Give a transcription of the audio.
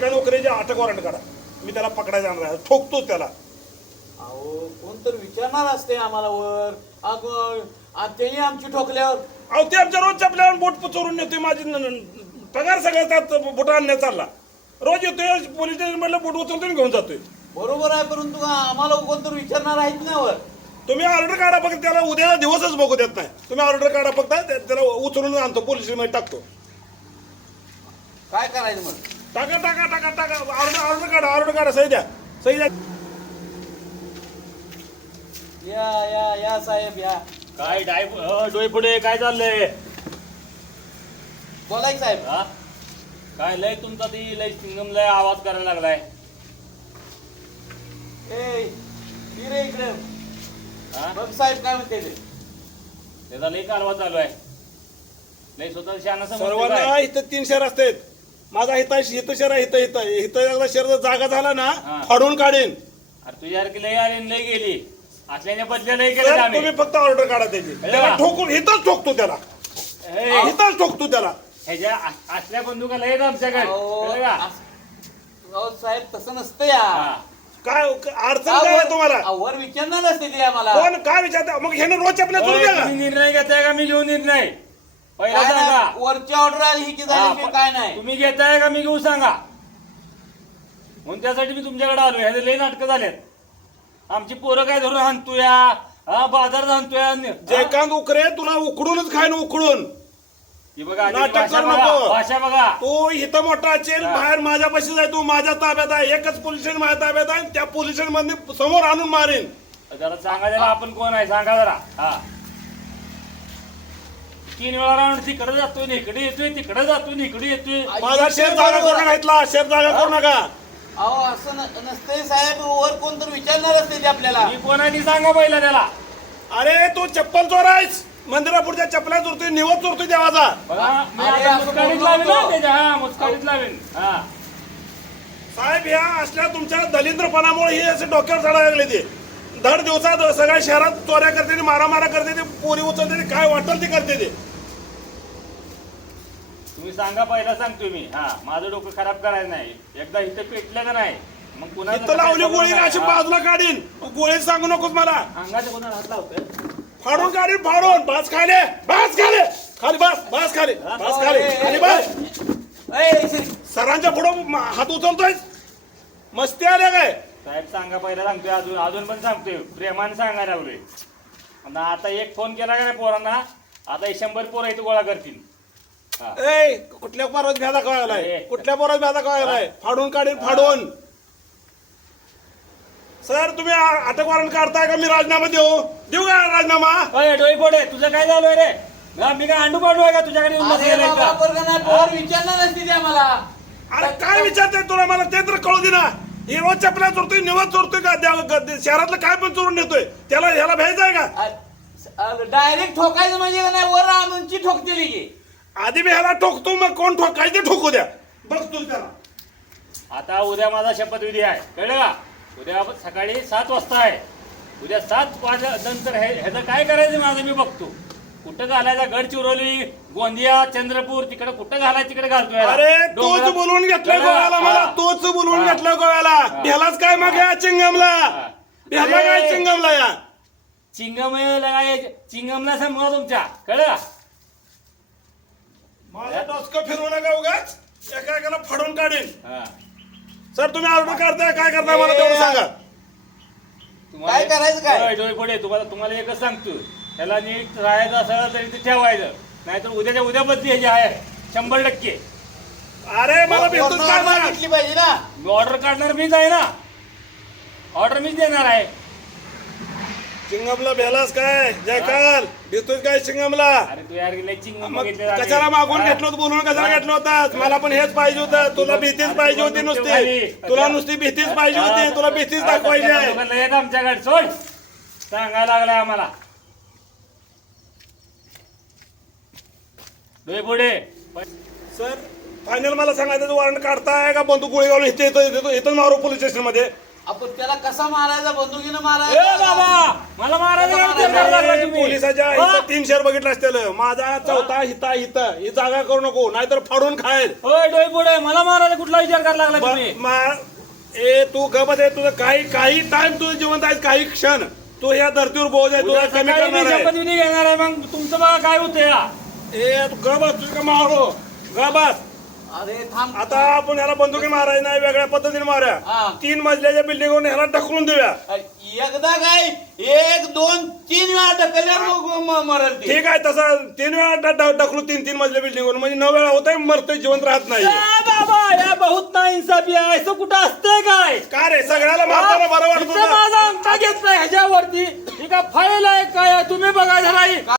जयकांत उकरेचे अटक वॉरंट काढा. मी त्याला पकडायला जाणार आहे. ठोकतो त्याला. अहो कोण तर विचारणार असते आम्हाला वर. अगं आ, तेही आमची ठोकल्यावर. अहो ते आमच्या रोज चपल्यावर बोट चोरून नेतोय. माझी न- न- पगार सगळा त्यात बोट आणण्यात चालला. रोज येतोय पोलीस स्टेशन मधलं बोट उचलतो आणि घेऊन जातोय. बरोबर आहे परंतु आम्हाला कोण तर विचारणार आहेत ना वर? तुम्ही ऑर्डर काढा फक्त त्याला उद्या दिवसच बघू देत नाही. तुम्ही ऑर्डर काढा फक्त त्या- त्याला उचलून आणतो पोलीस स्टेशनमध्ये टाकतो. काय करायचं मग? टाका टाका टाका टाका. ऑर्डर ऑर्डर काढा ऑर्डर काढा सही द्या. सही द्या. या या या साहेब या. काय डाय डोळे पुढे काय चाललंय? बोला की साहेब. हा? काय लय तुमचा ती लय सिंगम लय आवाज करायला लागलाय? ए रे इकडे. हा? बघ साहेब काय म्हणते ते. त्याचा लय कारवा चालू आहे. लय स्वतः शाना सर्वांना इथं तीन शहर असतात माझा हिता हित शहर आहे हित हित हित शहर जागा झाला ना हा. फाडून काढेन. अरे लय आली आणि लय गेली. असल्याने बदल्या लय तर केलं आम्ही. तुम्ही फक्त ऑर्डर काढा त्याची. त्याला ठोकून हिथंच ठोकतो त्याला. ए, हिथंच ठोकतो त्याला. ह्याच्या असल्या बंदुका लय आहेत आमच्याकडे. कळलं का? साहेब तसं नसतं या. हा. काय अडचण काय आहे तुम्हाला? वर विचारणार असते ते आम्हाला. कोण काय विचारता? मग ह्यानं रोज आपल्या तुम्ही निर्णय घेताय का? मी घेऊ निर्णय पहिला काय सांगा. नाही, वरची ऑर्डर आली ही की हा, झाली की काय नाही. तुम्ही घेताय का मी घेऊ सांगा. म्हणून त्यासाठी मी तुमच्याकडे आलो ह्याचे लय नाटकं झालेत. आमची पोरं काय धरून हाणतोया? हा बाजारात हाणतोया हा? जयकांत उकरे तुला उकडूनच खाय ना उकडून. ही बघा आधी नाटक भाषा करू बघा नको. भाषा बघा. तू इथं मोठा असेल हा. बाहेर माझ्या पशी जाय तू माझ्या ताब्यात आहे. एकच पोलीस स्टेशन माझ्या ताब्यात आहे त्या पोलीस स्टेशनमध्ये समोर आणून मारेन. जरा सांगा जरा आपण कोण आहे? सांगा जरा. हा. तीन वेळा राऊंड तिकडे जातोय इकडे येतोय तिकडे जातोय इकडे येतोय. माझा शेर जागा करू नका इथला शेर जागा करू नका. अहो असं न- नसतंय साहेब वर कोण तर विचारणार असते ते आपल्याला. मी कोण आहे ती सांगा पहिला त्याला? अरे तू चप्पल चोरायस. मंदिरापुढच्या चपल्या चोरतोय निवत चोरतोय देवाचा. बघा मी अरे, आता असं मुस्काडीत बोलू लावेन नको. ना त्याच्या हा मुस्काडीत लावेन. हा. साहेब या असल्या तुमच्या दलिंद्रपणामुळे हे असे डोक्यावर चढायला लागले ते. धड दिवसात सगळ्या शहरात चोऱ्या करते ते मारामारा करते ते पोरी उचलते ते काय वाटेल ते करते ते. तुम्ही सांगा पहिला सांगतो मी हा माझं डोकं खराब करायचं नाही. एकदा इथं पेटलं का नाही मग इथं लावली गोळी अशी बाजूला काढीन. गोळी सांगू नकोस मला. अंगाच्या कोणाला हात लावतोय? फाडून काढीन फाडून. बास खाले बास खाले. खाली बस बास खाली बास खाली. खाली. बस. सरांच्या पुढं हात उचलतोय. मस्ती आल्या काय? साहेब सांगा पहिला सांगतोय अजून अजून पण सांगतोय. प्रेमाने सांगा लावले आणि आता एक फोन केला का नाही पोरांना? आता हे शंभर पोरं इथं गोळा करतील. ए कुठल्या पोरात भ्या दाखवायलाय? कुठल्या पोरात भ्या दाखवायलाय? फाडून काढीन फाडून. सर तुम्ही अटक वॉरंट काढताय का? मी राजीनामा देऊ. देऊ का राजीनामा? डोई पोडे तुझं काय झालंय रे? मी काय अंडू पाडू आहे का? तुझ्याकडे येऊन बसलेलं आहे का? पोर ते आम्हाला. अरे काय विचारताय तुला? मला ते तर कळू दे ना. ही रोज चपल्या चोरतोय निवत चोरतोय का? द्या- ग- शहरातलं काय पण चोरून नेतोय? त्याला ह्याला भ्यायचं आहे का? डायरेक्ट ठोकायचं म्हणजे का नाही? वर आणूनची ठोकतेली की. आधी मी ह्याला ठोकतो मग कोण ठोकायचं ते ठोकू द्या. बघ तू त्याला. आता उद्या माझा शपथविधी आहे. कळलं का? उद्या सकाळी सात वाजता आहे. उद्या सात वाजल्या नंतर हे ह्याचं काय करायचं माझं मी बघतो. कुठं घालायचा? गडचिरोली गोंदिया चंद्रपूर तिकडे कुठं घालायचं? तिकडे घालतोय. अरे तोच बोलवून घेतलं? गोव्याला मला. तोच बोलवून. घेतलं गोव्याला. ह्यालाच काय मग या चिंगमला? ह्याला. काय चिंगमला या? चिंगम चिंगमला समजा तुमच्या. कळलं? माझा डोसकं फिरवू नका उगाच. एका एकाला फाडून काढीन. हा. सर तुम्ही ऑर्डर करताय काय करताय मला तेवढं सांगा. तुम्हाला- काय करायचं काय? होय, डोळे पुढे तुम्हाला तुम्हाला एकच सांगतो. त्याला नीट राहायचं असेल तरी ते ठेवायचं. नाहीतर उद्याच्या उद्या बदली ह्याची आहे. शंभर टक्के. अरे मला भेटूच वरनं काय मला पाहिजे ना. मी ऑर्डर काढणार मीच आहे ना. ऑर्डर मीच देणार आहे. चिंगमला भेलास काय? जयकाल भेटतोय काय चिंगमला अरे तू यार लय चिंगम मग बघितले आम्ही. कशाला मागून? घेतलं होतं बोलून कशाला घेतलं होतं मला पण हेच पाहिजे होतं. तुला भीतीच पाहिजे होती नुसती. तुला नुसती भीतीच पाहिजे होती. तुला भीतीच दाखवायची आहे. येत आमच्याकडे सोड. सांगायला लागलाय आम्हाला. डोळे पुढे. सर फायनल मला सांगायचं वॉरंट काढताय का? बंदूक गोळी घालून इथे इथं इथं- इथं मारू पोलीस स्टेशनमध्ये आपण त्याला कसा मारायचा? बंदुकीनं ए मारायचा बाबा मला मारायला काय विचार करायला लागला नाही, तुम्ही? पोलिसाच्या हा? इथं तीन शेअर बघितलं असतील. माझा चौथा हिता इथं ही जागा करू नको नाहीतर फाडून खायल होय डोई पुढे मला मारायला कुठला विचार करायला लागला तुम्ही? ब- मा- ए तू गपत आहे तुझं काही काही टाइम तुझं जिवंत आहे काही क्षण. तू या धर्तीवर बोज आहे तुला कमी सकाळी मी करणार आहे. शपथविधी घेणार आहे मग तुमचं बघा काय होतं या ए तू गबस तुझं का मारो. गबस. अरे थांब. आता आपण ह्याला बंदुकी मारायला नाही वेगळ्या पद्धतीने हा. मारूया तीन मजल्याच्या बिल्डिंगवरून ह्याला ढकलून देऊया. एकदा काय? एक दोन तीन वेळा ढकलल्यावर मरल ते. ठीक आहे तसं तीन वेळा ढकलू तीन तीन मजल्या बिल्डिंगवरून म्हणजे नऊ वेळा होतंय मरतोय जिवंत राहत नाही. ए बाबा या बहुत ना इन्साफी आहे. असं कुठं असतंय काय? का रे? सगळ्याला मारताना बरं वाटत इथं होतं. माझा अंगठा घेतलाय ह्याच्यावरती. ही का फाईल आहे काय? आहे? तुम्ही बघा ही.